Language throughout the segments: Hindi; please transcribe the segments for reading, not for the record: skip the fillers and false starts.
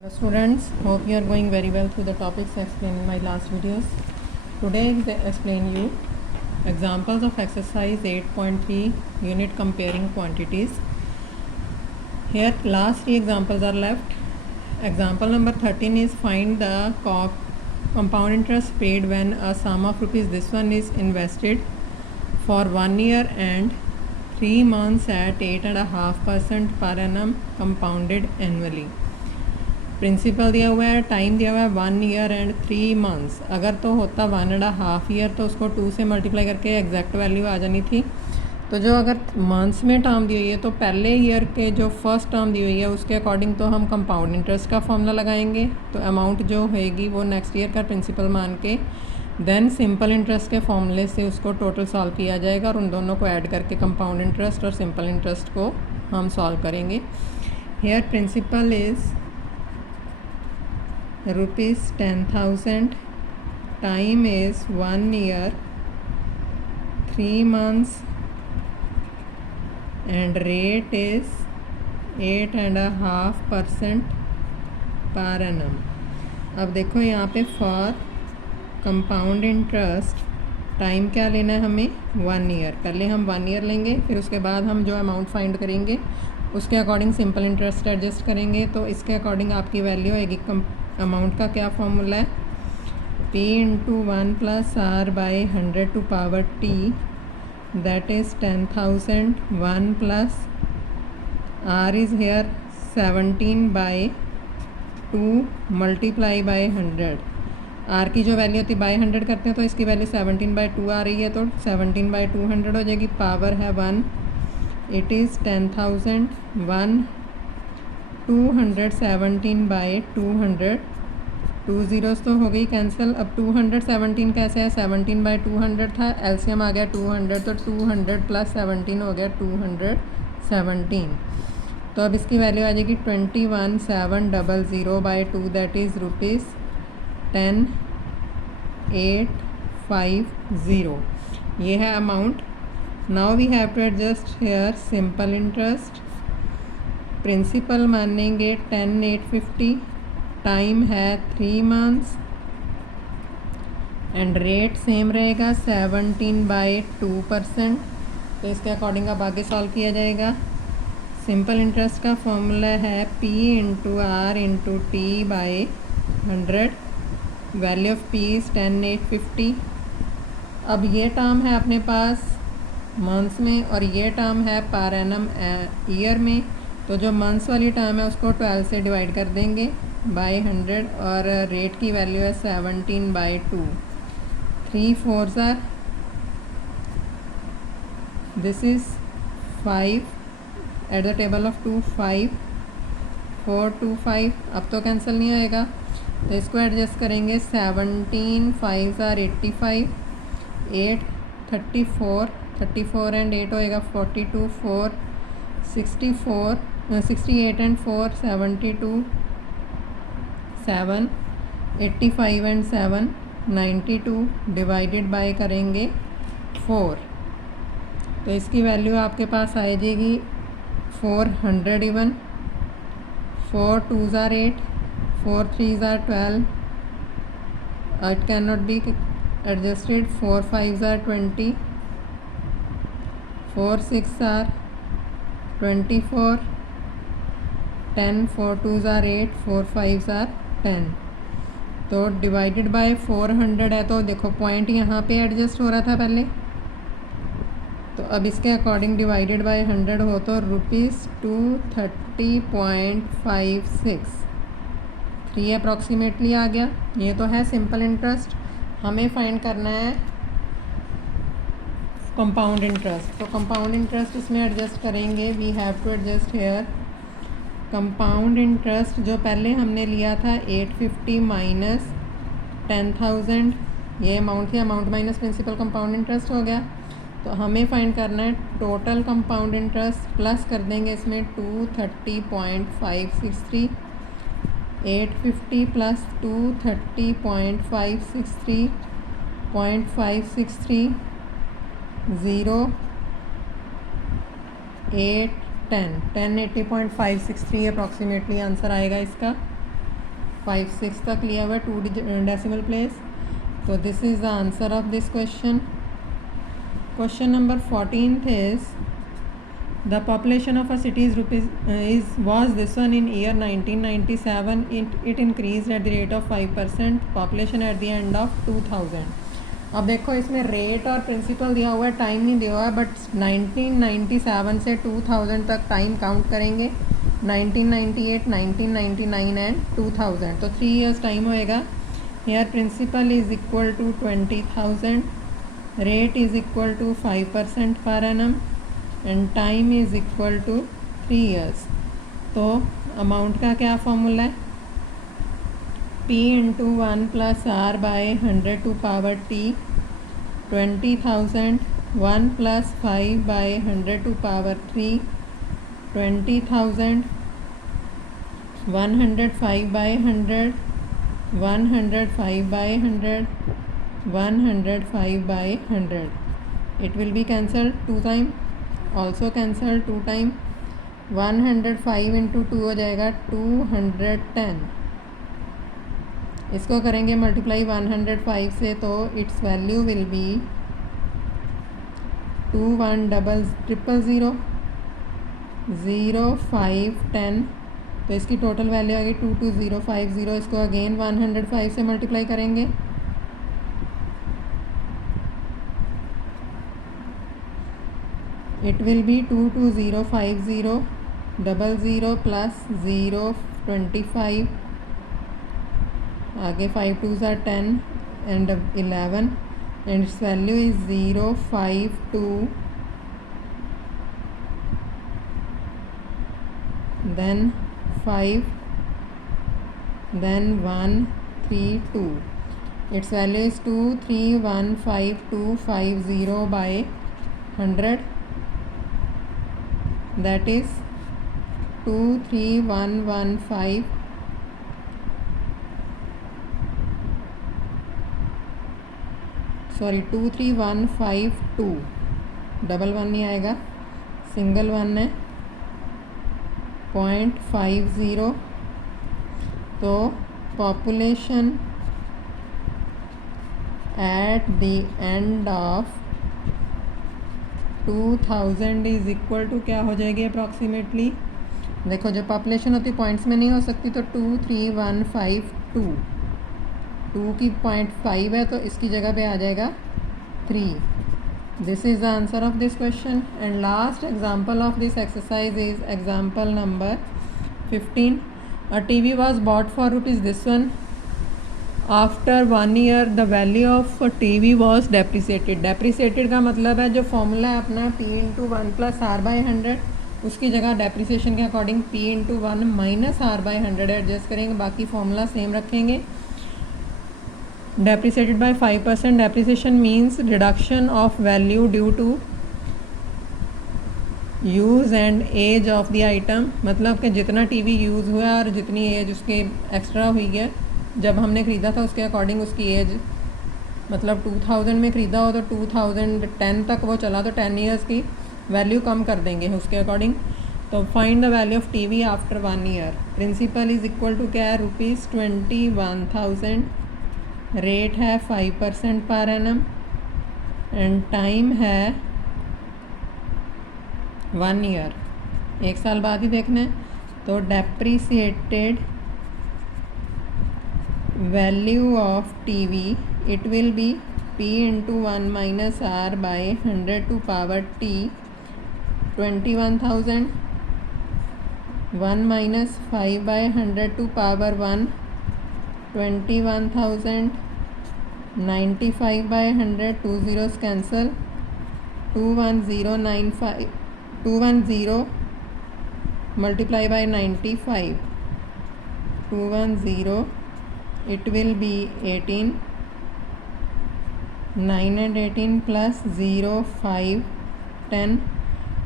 Students, hope you are going very well through the topics explained in my last videos. Today I explain you examples of exercise 8.3 unit comparing quantities. Here last three examples are left. Example number 13 is find the compound interest paid when a sum of rupees, this one is invested for 1 year and 3 months at 8.5% per annum compounded annually. Principal दिया हुआ है, टाइम दिया हुआ है 1 ईयर एंड 3 मंथ्स। अगर तो होता 1.5 ईयर तो उसको 2 से मल्टीप्लाई करके एग्जैक्ट वैल्यू आ जानी थी। तो जो अगर मंथ्स में टर्म दी हुई है तो पहले ईयर के जो फर्स्ट टर्म दी हुई है उसके अकॉर्डिंग तो हम कंपाउंड इंटरेस्ट का फॉर्मूला लगाएंगे। तो अमाउंट जो होएगी वो नेक्स्ट ईयर का प्रिंसिपल मान के देन सिंपल इंटरेस्ट के फॉर्मूले से उसको टोटल सॉल्व किया जाएगा और उन दोनों को ऐड करके कंपाउंड इंटरेस्ट और सिंपल इंटरेस्ट को हम सॉल्व करेंगे। Here principal is rupees 10,000, time is 1 year 3 months and rate is 8.5% per annum। अब देखो यहाँ पे फॉर कंपाउंड इंटरेस्ट टाइम क्या लेना है हमें 1 ईयर। पहले हम 1 ईयर लेंगे, फिर उसके बाद हम जो अमाउंट फाइंड करेंगे उसके अकॉर्डिंग सिंपल इंटरेस्ट एडजस्ट करेंगे। तो इसके अकॉर्डिंग आपकी वैल्यू आएगी अमाउंट का क्या फॉर्मूला है, P into 1 plus R by 100 to power T, that is 10,000। 1 plus R is here 17 by 2 multiply by 100। R की जो वैल्यू होती है बाई 100 करते हैं तो इसकी वैल्यू 17 बाई 2 आ रही है, तो 17 बाई 200 हो जाएगी। पावर है 1, इट इज़ 10,000। 1 217 बाई 200, 2 ज़ीरोज़ तो हो गई कैंसिल। अब 217 कैसे है, 17 बाई 200 था, एलसीएम आ गया 200, तो 200 प्लस 17 हो गया 217। तो अब इसकी वैल्यू आ जाएगी 21,700 बाई 2, दैट इज़ रुपीज़ 10,850। ये है amount. Now we have to adjust here simple interest. Principal मानेंगे 10,850, टाइम है 3 मंथ्स एंड रेट सेम रहेगा 17/2%। तो इसके अकॉर्डिंग अब आगे सॉल्व किया जाएगा। सिंपल इंटरेस्ट का फॉर्मूला है P into R into T by 100। Value of P is 10,850। अब ये टर्म है अपने पास मंथ्स में और ये टर्म है पर एनम ईयर में। तो जो मंथ्स वाली टर्म है उसको 12 से डिवाइड कर देंगे बाई 100 और रेट की वैल्यू है 17/2। 3 4s are, this is 5 at the table of 2, 5 4 2 5। अब तो कैंसिल नहीं आएगा तो इसको एडजस्ट करेंगे। 17 5s आर 85, 8 34 एंड 8 होएगा 42, 4 64, 68 एंड 4 72, 7 85 एंड 7 92 डिवाइडेड बाय करेंगे 4। तो इसकी वैल्यू आपके पास आ जाएगी 400 even. 4 2s are 8, 4 3s are 12, it can not be adjusted. 4 5s are 20, 4 6 are 24, 10 4 2s are 8, 4 5s are 10। तो डिवाइडेड बाय 400 है तो देखो पॉइंट यहाँ पे एडजस्ट हो रहा था पहले, तो अब इसके अकॉर्डिंग डिवाइडेड बाय 100 हो तो ₹230.56 3 अप्रॉक्सीमेटली आ गया। ये तो है सिंपल इंटरेस्ट। हमें फाइंड करना है कंपाउंड इंटरेस्ट। तो कंपाउंड इंटरेस्ट इसमें एडजस्ट करेंगे। We have to adjust here compound interest. जो पहले हमने लिया था 850 माइनस 10,000, ये अमाउंट थी, amount minus principal compound interest हो गया। तो हमें फाइंड करना है टोटल कंपाउंड इंटरेस्ट, प्लस कर देंगे इसमें 230.563, 850 प्लस 230.563 0 8 10 1080.563 अप्रॉक्सीमेटली आंसर आएगा इसका। 5 6 तक लिया हुआ है 2 डेसिमल प्लेस। तो this is the answer of this question. Question number 14th is the population of a city was this one in year 1997. It increased at the rate of 5%. Population at the end of 2000. अब देखो इसमें रेट और प्रिंसिपल दिया हुआ है, टाइम नहीं दिया हुआ है, बट 1997 से 2000 तक टाइम काउंट करेंगे। 1998, 1999 एंड 2000, तो 3 years टाइम होएगा। Here principal is equal to 20,000, rate is equal to 5% per annum and time is equal to 3 years। तो अमाउंट का क्या फॉर्मूला है? P into 1 plus R by 100 to power T, 20,000, 1 plus 5 by 100 to power 3, 20,000, 105 by 100, 105 by 100, 105 by 100. It will be cancelled 2 time, also cancelled 2 time. 105 into 2 हो जाएगा 210। इसको करेंगे मल्टीप्लाई 105 से, तो इट्स वैल्यू विल बी 210000 0510। तो इसकी टोटल वैल्यू आएगी 22050। इसको अगेन 105 से मल्टीप्लाई करेंगे, इट विल बी 22050 00 प्लस 025, आगे 5 2s are 10 and 11 and its value is 052, then 5, then 132. Its value is 2315250 by 100, that is 23115 23152, double 1 नहीं आएगा, सिंगल 1 है, 0.50। तो population at the end of 2000 is equal to क्या हो जाएगी अप्रॉक्सीमेटली? देखो जब पॉपुलेशन होती पॉइंट्स में नहीं हो सकती, तो 23152, 2 की 0.5 है तो इसकी जगह पे आ जाएगा 3। This is the answer of this question. And last example of this exercise is example number 15। A TV was bought for rupees this one. After 1 year the value of TV was depreciated. Depreciated का मतलब है जो फॉर्मूला है अपना P into 1 plus R by 100, उसकी जगह डेप्रिसिएशन के according P into 1 minus R by 100 adjust करेंगे, बाकी फॉर्मूला सेम रखेंगे। depreciated by 5%. depreciation means reduction of value due to use and age of the item, मतलब कि जितना टीवी यूज़ हुआ और जितनी एज उसके एक्स्ट्रा हुई है, जब हमने ख़रीदा था उसके अकॉर्डिंग उसकी एज, मतलब 2000 में ख़रीदा हो तो 2010 तक वो चला तो 10 years की वैल्यू कम कर देंगे उसके अकॉर्डिंग। तो find the value of TV after 1 year। Principal is equal to क्या है? ₹21,000, रेट है 5% पर एनम एंड टाइम है 1 year, 1 साल बाद ही देखना है। तो depreciated value of TV it will be P into 1 minus R by 100 to power T, 21,000, 1 minus 5 by 100 to power 1, 21,000, 95 by 100, 2 zeros cancel, 21095, 210 multiply by 95, 210, it will be 18, 9 and 18 plus 0, 5, 10,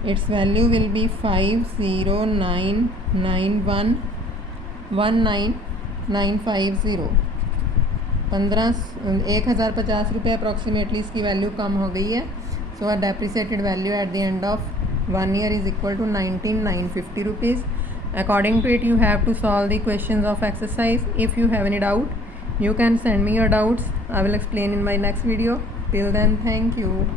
its value will be 509911950। 1,050 रुपये अप्रॉक्सीमेटली इसकी वैल्यू कम हो गई है। So a depreciated value at the end of 1 year is equal to 19,950 rupees. According to it, you have to solve the questions of exercise. If you have any doubt, you can send me your doubts. I will explain in my next video. Till then, thank you.